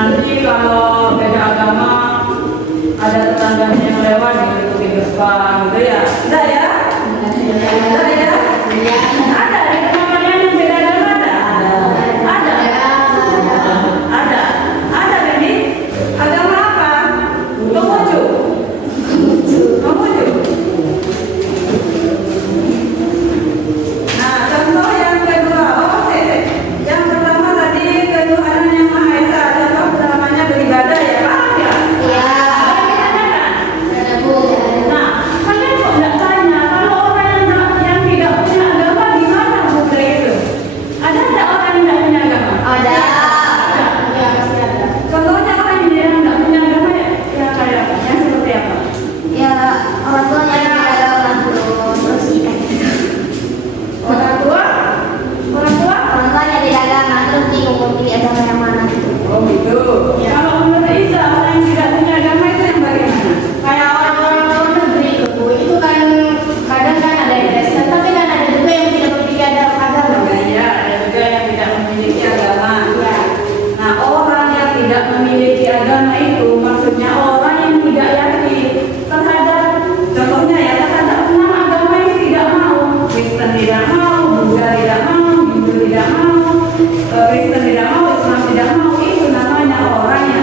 Nanti kalau beda agama ada tetangganya yang lewat gitu di depan gitu ya. Enggak ya? Enggak ya? Ada di tempat kalian yang beda agama ada? Ada. Ada. Ada Bendi? Agama apa? Konghucu. Konghucu. Nah, contoh yang kedua. Yang pertama tadi ketuhanan yang Maha Esa adalah namanya beribadah ya, paham ya? Nah, kalian kok nggak tanya kalau orang yang tidak punya agama gimana budaya itu? Ada nggak orang yang nggak punya agama? Ada. Ya, pasti ada. Contohnya orang yang nggak punya agama ya, ya kayak apa? Yang seperti apa? Ya orang tuanya yang ada orang terus Orang tua? Orang tua? orang tuanya tidak agama terus bingung mau pilih agama yang mana gitu. Oh gitu. Ya. Kalau menurut Isa orang yang tidak punya agama itu yang bagaimana? Kayak orang-orang luar negeri itu kan kadang kan ada yang Kristen tapi kan ada juga yang tidak memiliki agama. Ya, ada juga yang tidak memiliki agama. Ya. Nah, orang yang tidak memiliki agama itu maksudnya orang yang tidak yakin terhadap, contohnya ya, terhadap 6 agama yang tidak mau. Kristen tidak mau, Buddha tidak mau, Hindu tidak mau, Kristen tidak mau, Islam tidak mau. Itu namanya orang yang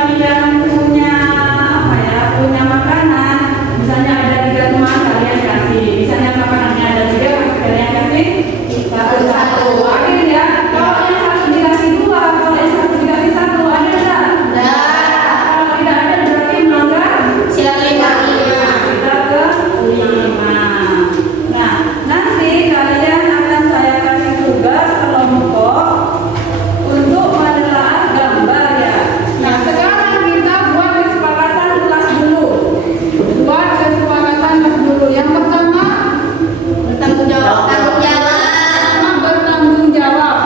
kalian punya apa ya, punya makanan, misalnya ada 3 teman kalian kasih, misalnya makanannya ada 3 kalian kasih satu. Adil ya. Kalau yang satu dikasih 2, kalau yang satu dikasih 1, ada enggak? Kalau tidak ada berarti melanggar Sila kelima. kita ke 5. Nah, nanti kalian akan saya kasih tugas kelompok untuk menelaah gambar ya. Nah, sekarang kita buat kesepakatan kelas dulu. Yang pertama Bertanggung jawab. bertanggung jawab.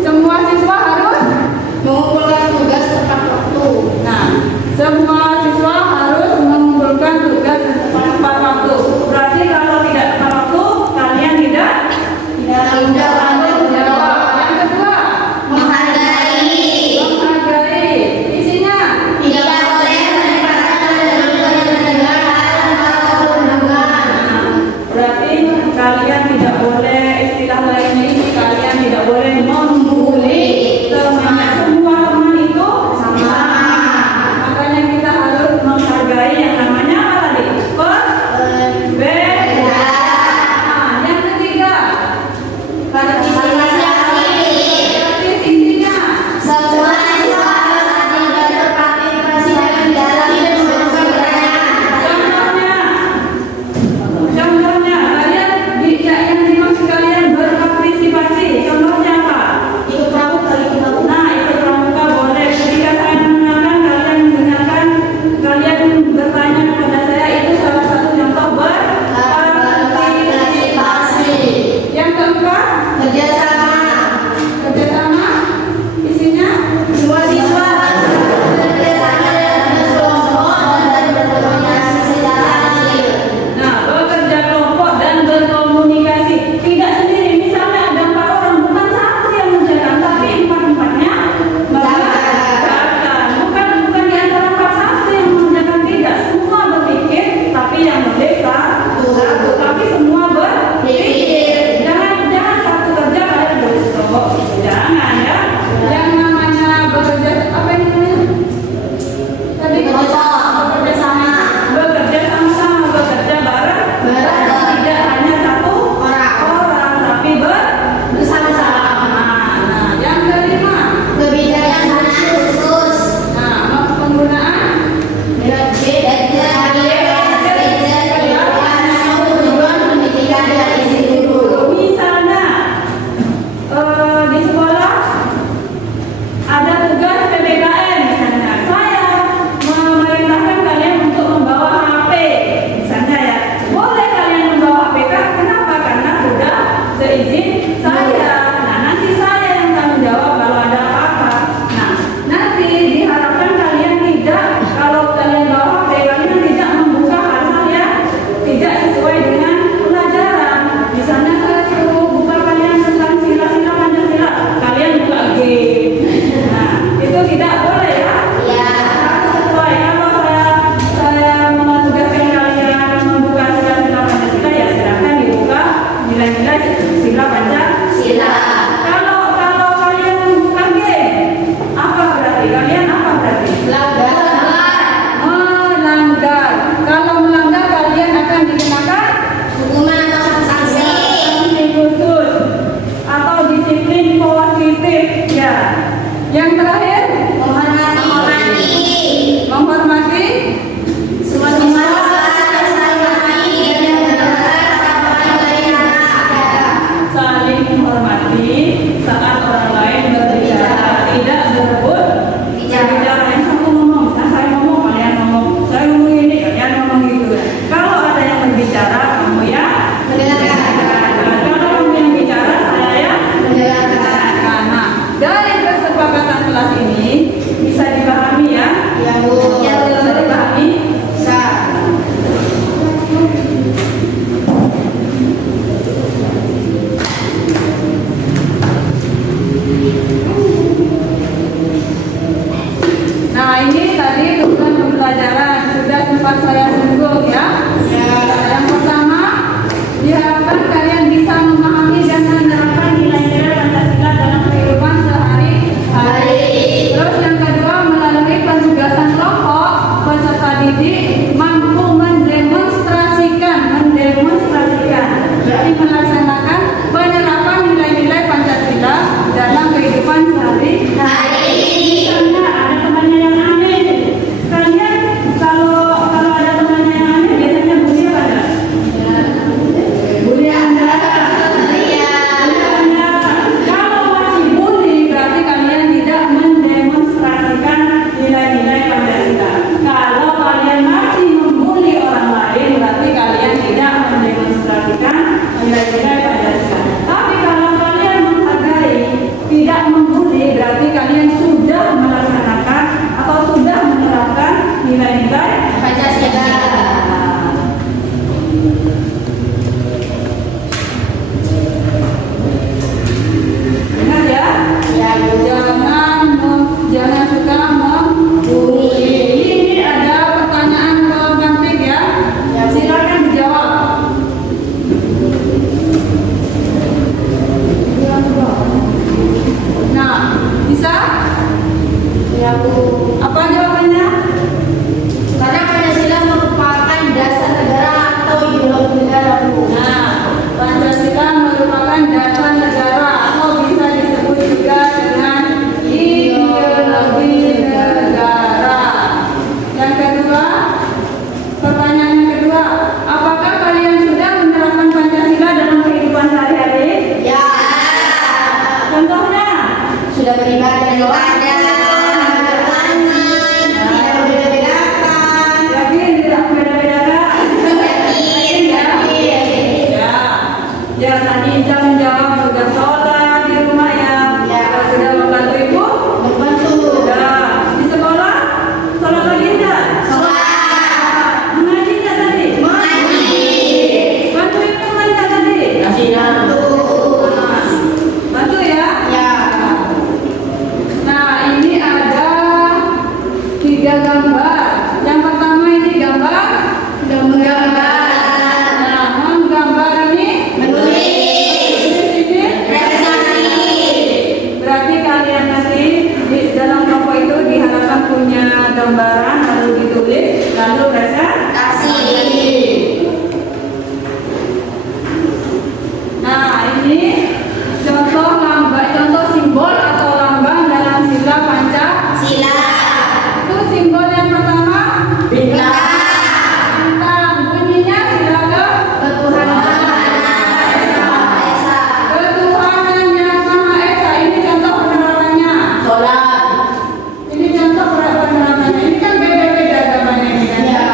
Semua siswa harus Mengumpulkan tugas tepat waktu. Nah, semua siswa harus mengumpulkan tugas tepat waktu. Berarti kalau tidak tepat waktu, kalian tidak Tanggung jawab. jawab. Yang kedua, Menghargai. menghargai. Isinya, Tidak boleh menempatkan dengan atau perundungan. berarti kalian tidak boleh, istilah lainnya ini, kalian tidak boleh membuli teman. Semua teman itu sama. Makanya kita harus menghargai yang namanya apa tadi? Perbedaan. Nah, yang ketiga, Partisipasi. berarti isinya. Semua siswa harus adil dan berpartisipasi dalam Contohnya, kalian yang dimaksud kalian berpartisipasi. Contohnya apa? ikut pramuka. Nah, ikut pramuka boleh. Ketika saya mendengarkan, kalian mendengarkan, kalian bertanya kepada saya, itu salah satu contoh berpartisipasi. Yang keempat, Kerjasama. kerjasama. Isinya, Semua siswa harus bekerjasama dalam berkelompok dan berkomunikasi secara adil. nah, bekerja kelompok dan berkomunikasi. Tidak sendiri. Misalnya ada 4 orang, bukan satu yang mengerjakan, tapi 4-4-nya mengerjakan. Bukan di antara 4 satu yang mengerjakan, tidak. Semua berpikir, tapi yang berbeda satu. Tapi semua berpikir. Jangan satu kerja kalian besok. Jangan ya. Yang namanya bekerja apa ini namanya? Tadi Bekerja sama. bekerja sama-sama, bekerja bareng, tidak hanya satu orang, tapi Bersama-sama. Nah, yang kelima, Kebijakan khusus. nah, penggunaan misalnya di sekolah ada tugas PPKN misalnya, saya memerintahkan kalian untuk membawa HP misalnya ya, boleh kalian membawa HP kan? Kenapa? Karena sudah seizin saya. Nah, nanti saya yang tanggung jawab kalau ada apa-apa. Nah, nanti diharapkan kalian tidak, kalau kalian bawa HP, kalian tidak membuka hal-hal yang tidak sesuai dengan pelajaran. Misalnya saya suruh buka kalian tentang sila-sila Pancasila, kalian buka game. Nah, itu tidak boleh ya. Harus sesuai. Kalau saya menugaskan kalian membuka sila-sila Pancasila, ya silakan dibuka nilai-nilai sila Pancasila. Kalau kalian membuka game, apa berarti? Kalian apa berarti? Melanggar. Kalau melanggar, kalian akan dikenakan sanksi khusus atau disiplin positif ya. Yang terakhir, menghormati. Saling menghormati saat orang lain berbicara, tidak berebut bicara. Yang satu ngomong, saya ngomong, kalian ngomong, saya ngomong ini, kalian ngomong gitu. Kalau ada yang berbicara, kamu ya kalau kamu yang bicara, saya ya. Nah, dari kesepakatan kelas ini bisa dipahami ya. Bisa dipahami. Nah, ini tadi tujuan pembelajaran sudah sempat saya singgung ya. Yang pertama, diharapkan kalian bisa memahami dan menerapkan nilai-nilai Pancasila dalam kehidupan sehari-hari. Terus yang kedua, melalui penugasan didik mampu mendemonstrasikan berarti melaksanakan penerapan nilai-nilai Pancasila dalam kehidupan sehari-hari. Karena ada temannya yang aneh, kalian kalau ada temannya yang aneh biasanya bully apa enggak? Bully Anda. Kalau masih bully berarti kalian tidak mendemonstrasikan nilai-nilai Pancasila. Kalau kalian masih membuli orang lain berarti kalian tidak mendemonstrasikan nilai-nilai Pancasila. Tapi kalau kalian menghargai, tidak membuli berarti kalian sudah melaksanakan atau sudah menerapkan nilai-nilai Pancasila. Ingat ya, Ya, Bu. jangan suka membuli. Ini ada pertanyaan cantik ya. Ya, Bu. Silakan dijawab. Nah, bisa? Ya, Bu. Apa jawabannya? Karena Pancasila merupakan dasar negara atau ideologi negara, Bu. Nah, Pancasila merupakan dasar negara atau bisa disebut juga dengan ideologi negara. Yang kedua, pertanyaan yang kedua, apakah kalian sudah menerapkan Pancasila dalam kehidupan sehari-hari? Ya. Contohnya, Sudah beribadah di wadah, tidak berbeda-bedakan. yakin tidak beda-bedakan? Ya, ya tadi Ica menjawab sudah sholat di rumah ya. Ya. Sudah membantu ibu? Membantu. Sudah. Di sekolah? Sholat lagi enggak? Sholat. Mengaji enggak tadi? Mengaji. Bantu ibu enggak tadi? Bantu. Nah, bantu ya. Ya. Nah, ini ada 3 gambar. Yang pertama ini gambar Menggambar. Nah, menggambar ini Menulis. ini Prestasi. berarti kalian nanti di dalam kelompok itu diharapkan punya gambaran lalu ditulis lalu presentasi. Nah, ini contoh simbol atau lambang dalam sila Pancasila. Itu simbol yang pertama bintang. Bunyinya silakan. Ketuhanan yang Maha Esa. Ini contoh penerapannya. Sholat. Ini contoh penerapannya. Ini kan beda-beda gambarnya ini kan. Ya.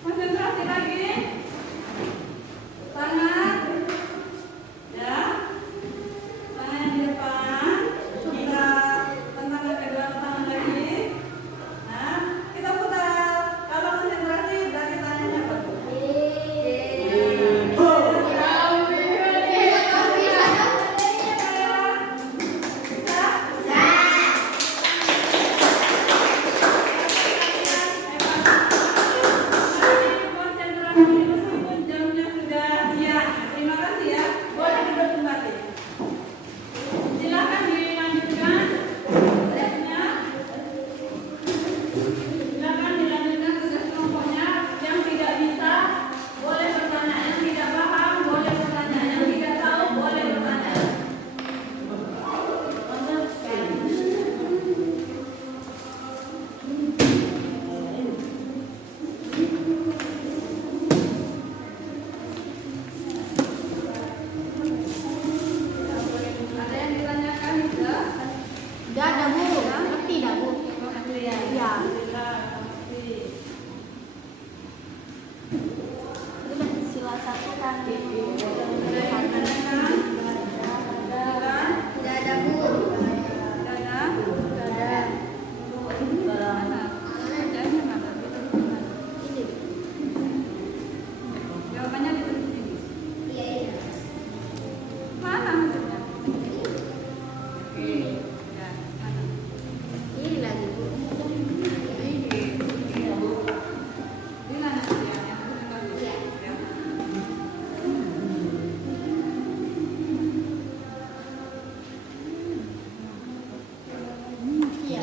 Konsentrasi lagi. Tangan. Ya. Tangan yang di depan. Kita tentangkan kedua tangan lagi. Nah, kita putar. Kalau konsentrasi berarti tangannya betul. Konsentrasi meskipun jamnya sudah siang. Terima kasih ya. Boleh duduk kembali. Silakan dilanjutkan tesnya. Silakan dilanjutkan tugas kelompoknya. Yang tidak bisa boleh bertanya, yang tidak paham boleh bertanya, yang tidak tahu boleh bertanya. Ada yang ditanyakan juga? Enggak ada Bu, ngerti dah Bu. Ya. Ya. Alhamdulillah, makasih. Itu kan sila 1 kan. Ada yang ditanyakan? Silakan. Enggak ada Bu. Ada? Ada. Mana? Kerjanya mana? Ini. Jawabannya ditulis di sini. Iya. Mana hasilnya? Oke. Ya, mana? Ini lagi Bu. Ini mana hasilnya? Iya. Ya. Iya.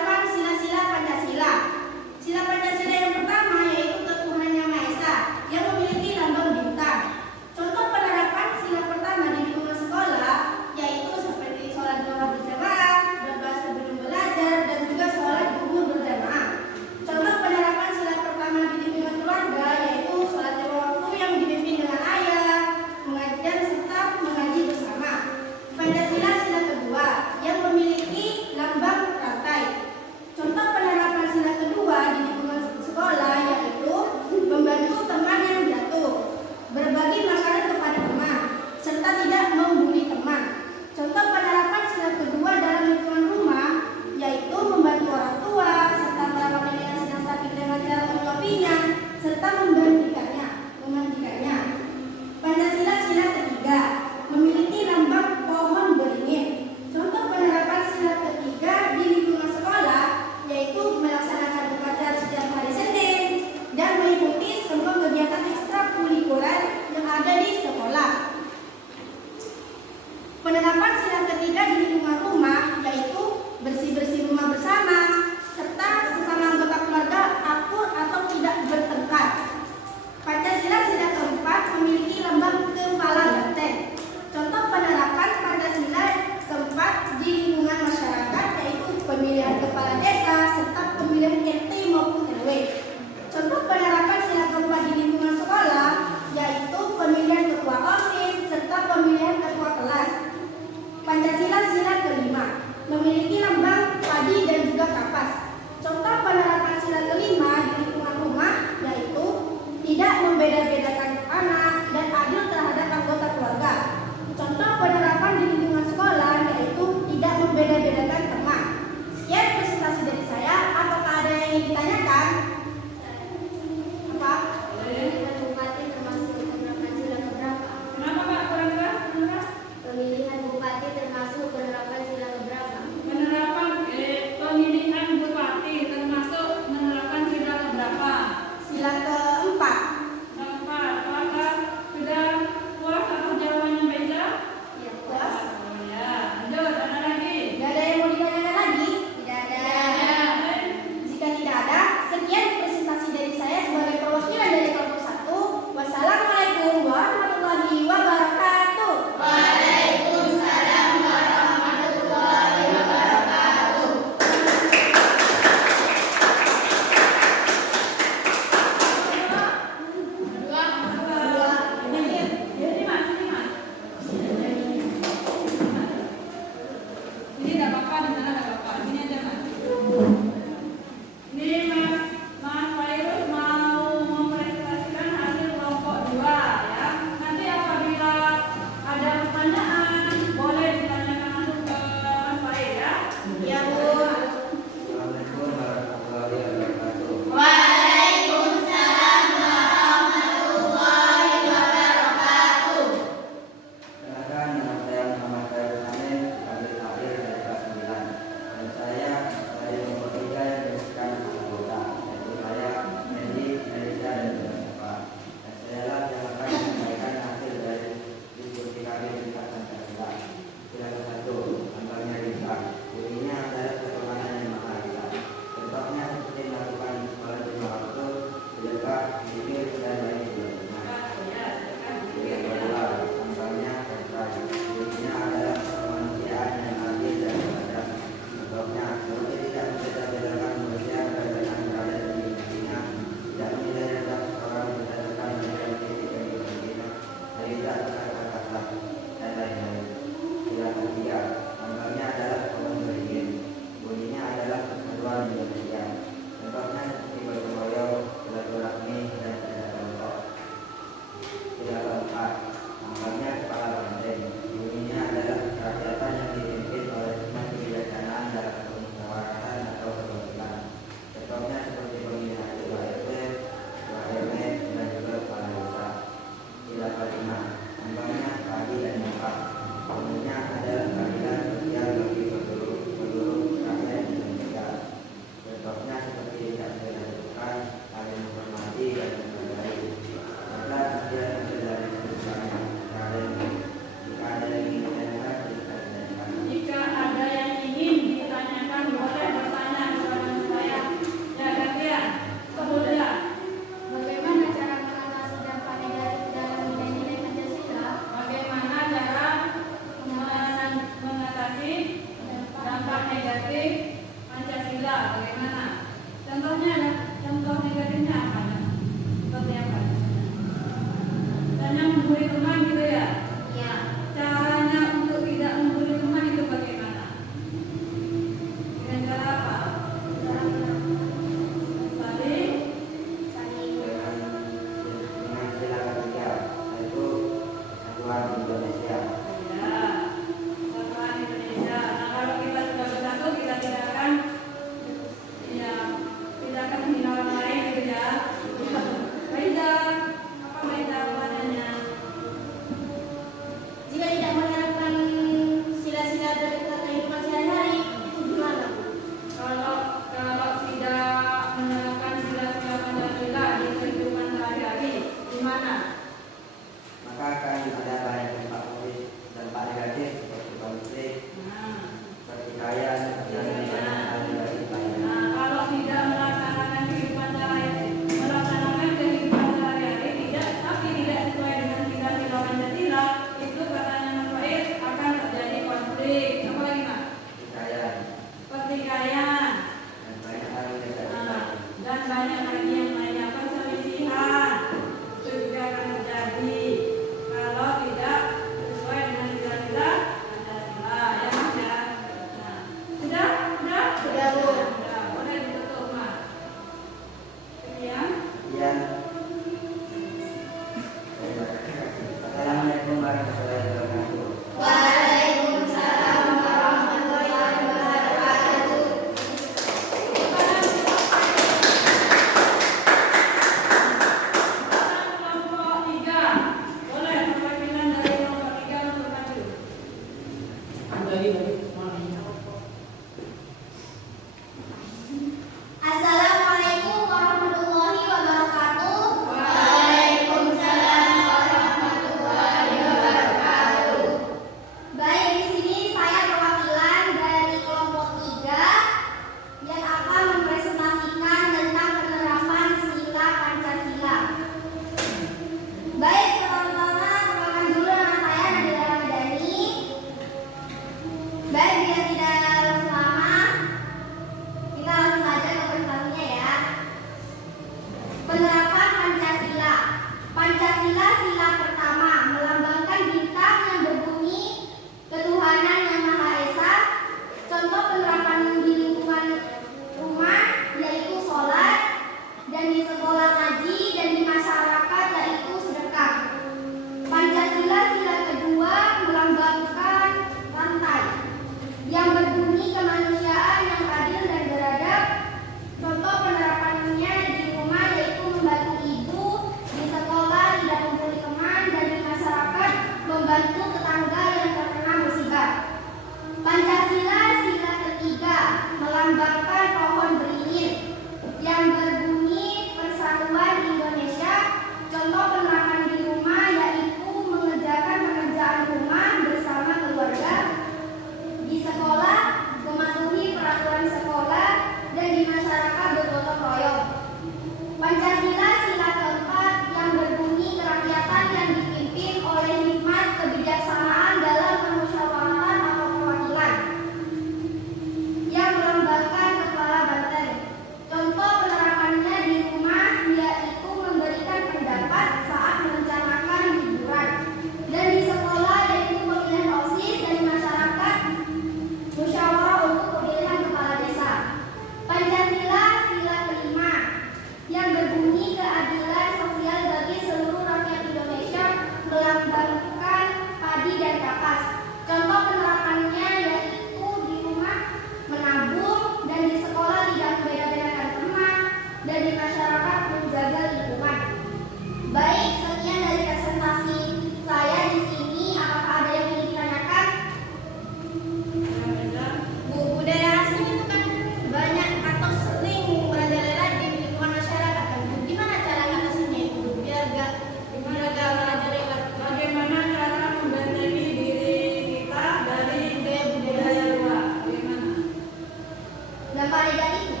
Berapa dalilnya?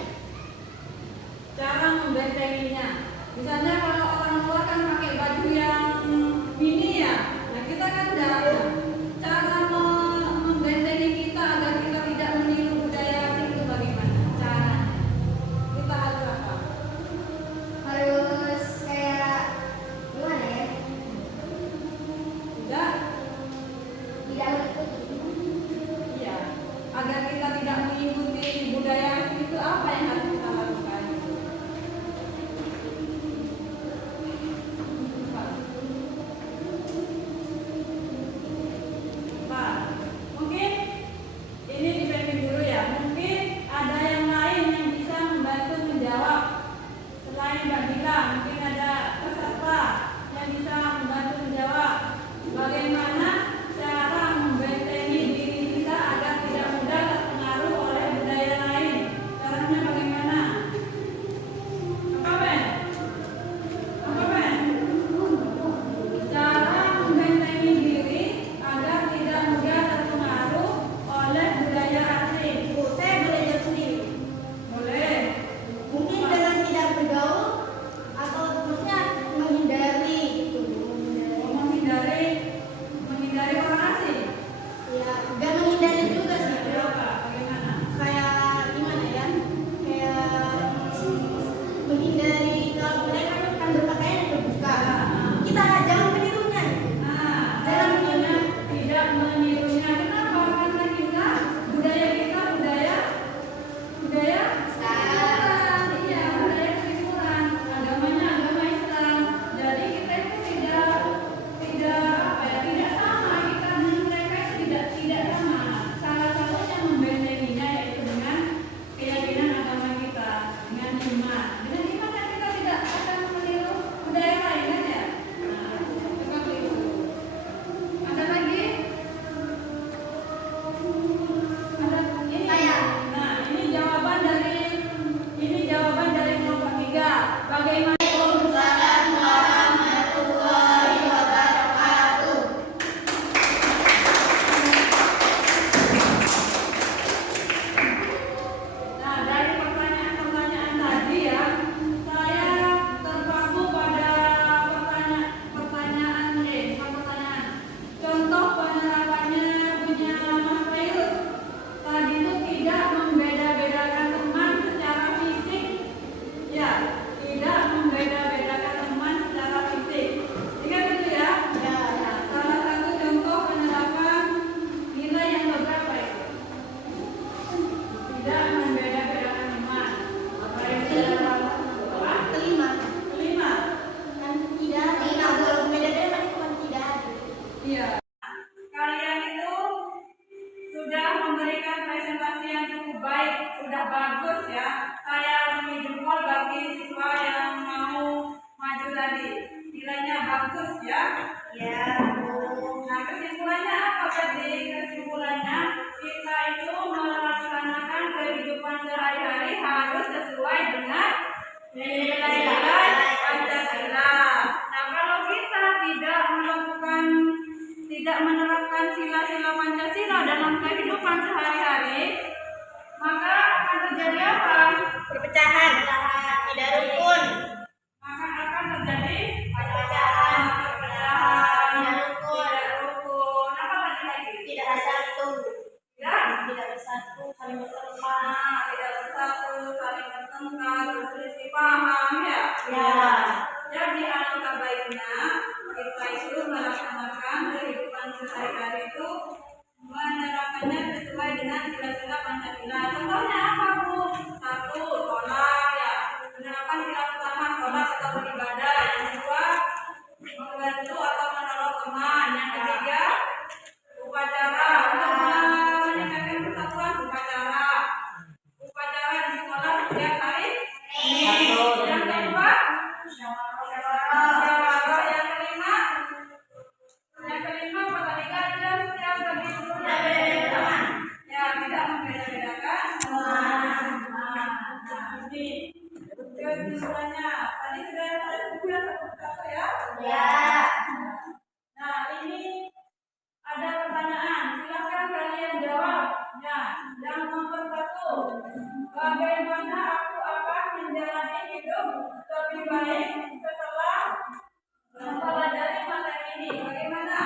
Cara membentenginya. Misalnya kalau orang luar kan pakai baju yang mini ya, nah kita kan enggak. Cara membentengi kita agar kita tidak meniru budaya asing itu bagaimana? Cara kita harus apa? Harus kayak gimana ya? Tidak, Tidak mengikuti. iya. Agar kita tidak mengikuti budaya asing itu apa yang harus kita lakukan? Pak, mungkin ini dibantu dulu ya. Mungkin ada yang lain yang bisa membantu menjawab selain Mbak Dila. Mungkin ada peserta yang bisa membantu menjawab bagaimana cara membentengi diri kita agar tidak mudah terpengaruh oleh budaya lain. Caranya bagaimana? Apa Ben? Apa Ben? Cara membentengi diri agar tidak mudah terpengaruh oleh budaya asing. Saya boleh jawab sendiri. Boleh. Mungkin dengan tidak bergaul atau maksudnya menghindari gitu. Menghindari orang asing. Ya, gak menghindari juga sih. Apa? Bagaimana? Kayak gimana ya? Kayak menghindari kalau mereka kan berpakaian terbuka. Kita jangan menirunya. Nah, Dalam caranya tidak menirunya. Kenapa? Karena kita budaya ketimuran. Iya, budaya ketimuran. Agamanya agama Islam. Jadi kita itu tidak sama. Kita dengan mereka itu tidak sama. Salah satunya membentenginya yaitu dengan keyakinan agama kita, dengan iman. Dengan iman kan kita tidak akan meniru budaya lain kan ya. Nah, seperti itu. Ada lagi? Ada ini. Nah, ini jawaban dari kelompok 3. Bagaimana? Waalaikumsalam warahmatullahi wabarakatuh. Nah, dari pertanyaan-pertanyaan tadi ya, saya terpaku pada pertanyaan. Contoh penerapannya punya Mas Rayus. Tadi itu tidak membeda-bedakan teman secara fisik. Ya, tidak membeda-bedakan teman secara fisik. Ingat itu ya? Nah, salah satu contoh penerapan nilai yang beberapa itu. Tidak membeda-bedakan teman. Apa itu? Apa? Kelima, Kelima. kan tidak kalau beda-beda kan cuma tidak ada. Iya. Kalian itu sudah memberikan presentasi yang cukup baik, sudah bagus ya. Saya beri jempol bagi siswa yang mau maju tadi. Nilainya bagus ya. Ya, Nah, kesimpulannya apa tadi? Kesimpulannya kita itu melaksanakan kehidupan sehari-hari harus sesuai dengan nilai-nilai Pancasila. Nah, kalau kita tidak menerapkan sila-sila Pancasila dalam kehidupan sehari-hari, maka akan terjadi apa? perpecahan, tidak rukun, Maka akan terjadi perpecahan, perpecahan, tidak rukun, tidak rukun. Apa lagi? tidak bersatu, Tidak tidak bersatu, saling bertengkar. tidak bersatu, saling bertengkar, berselisih paham ya. Ya. Jadi alangkah baiknya kita itu melaksanakan kehidupan sehari-hari itu menerapkannya sesuai dengan sila-sila Pancasila. Contohnya apa Bu? 1. Sholat ya. Menerapkan sila pertama sholat atau beribadah. Yang kedua membantu atau menolong teman. Yang ketiga upacara untuk meningkatkan persatuan upacara. Upacara di sekolah setiap hari. Yang kedua musyawarah. Yang kelima apa tadi keadilan sosial bagi seluruh ya, tidak membeda-bedakan. Ini kesimpulannya. Tadi sudah saya sebutkan satu ya. Ya. Nah, ini ada pertanyaan. Silakan kalian jawab. Ya, yang nomor 1. Bagaimana aku akan menjalani hidup lebih baik setelah mempelajari materi ini? Bagaimana?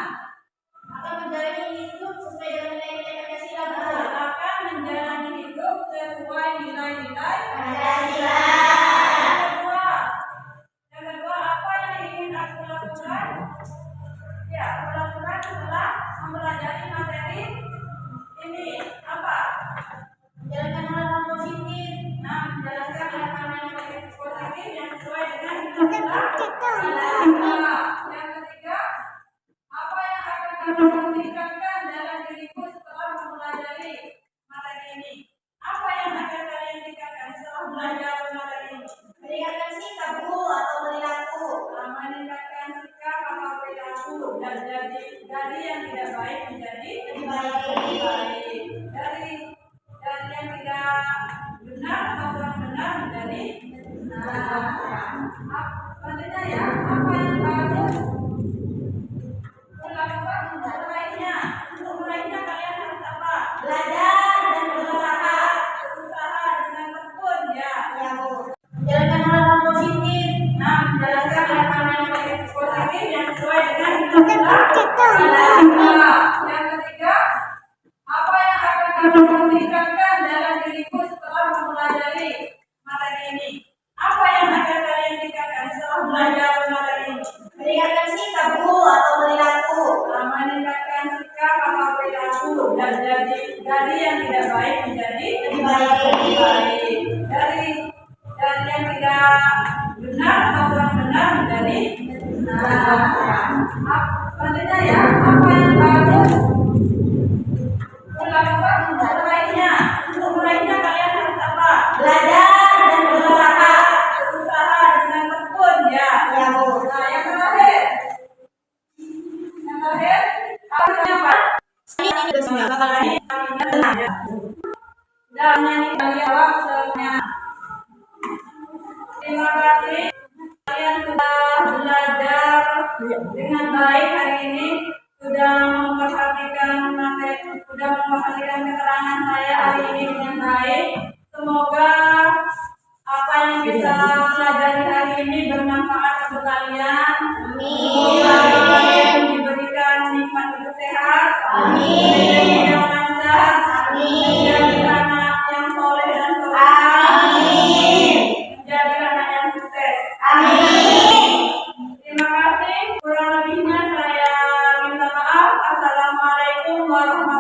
Akan menjalani hidup sesuai dengan nilai-nilai Pancasila. Akan menjalani hidup sesuai nilai-nilai Pancasila. Yang kedua, apa yang ingin aku lakukan? Ya, aku lakukan setelah mempelajari materi ini apa? Menjalankan hal-hal positif. Nah, menjalankan hal-hal yang positif yang sesuai dengan nilai-nilai. Yang ketiga, apa yang akan kamu tingkatkan dalam diriku setelah mempelajari materi ini? Apa yang akan kalian tingkatkan setelah belajar materi ini? Meningkatkan sikap atau perilaku. Meningkatkan sikap atau perilaku dan dari yang tidak baik menjadi Lebih baik. Dari yang tidak benar atau kurang benar menjadi benar. Selanjutnya ya, apa yang harus dilakukan untuk meraihnya? Untuk meraihnya kalian harus apa? Belajar dan berusaha. Berusaha dengan tekun ya. Ya, Bu. Menjalankan hal-hal positif. Nah, menjalankan hal-hal yang positif yang sesuai dengan nilai-nilai. Yang ketiga, apa yang akan kamu tingkatkan dalam diriku setelah mempelajari materi ini? Apa yang akan kalian tingkatkan setelah belajar materi ini? Meningkatkan sikap atau perilaku. Meningkatkan sikap atau perilaku dan dari yang tidak baik menjadi Lebih baik. Dari yang tidak benar atau kurang benar menjadi benar. Selanjutnya ya, apa yang harus dilakukan untuk meraihnya? Untuk meraihnya kalian harus apa? Belajar dan berusaha. Berusaha dengan tekun ya. Ya, Bu. Nah, yang terakhir, apa? Ini juga semua bakal Dan yang jawab semuanya. Terima kasih kalian sudah belajar dengan baik hari ini, sudah memperhatikan materi, sudah memperhatikan keterangan saya hari ini dengan baik. Semoga apa yang kita pelajari hari ini bermanfaat untuk kalian. Semoga kalian diberikan nikmat hidup sehat. Amin. Yang lancar. Amin. Menjadi anak yang soleh dan solehah. Menjadi anak yang sukses. Amin. Terima kasih. Kurang lebihnya saya minta maaf. Assalamualaikum warahmatullahi wabarakatuh.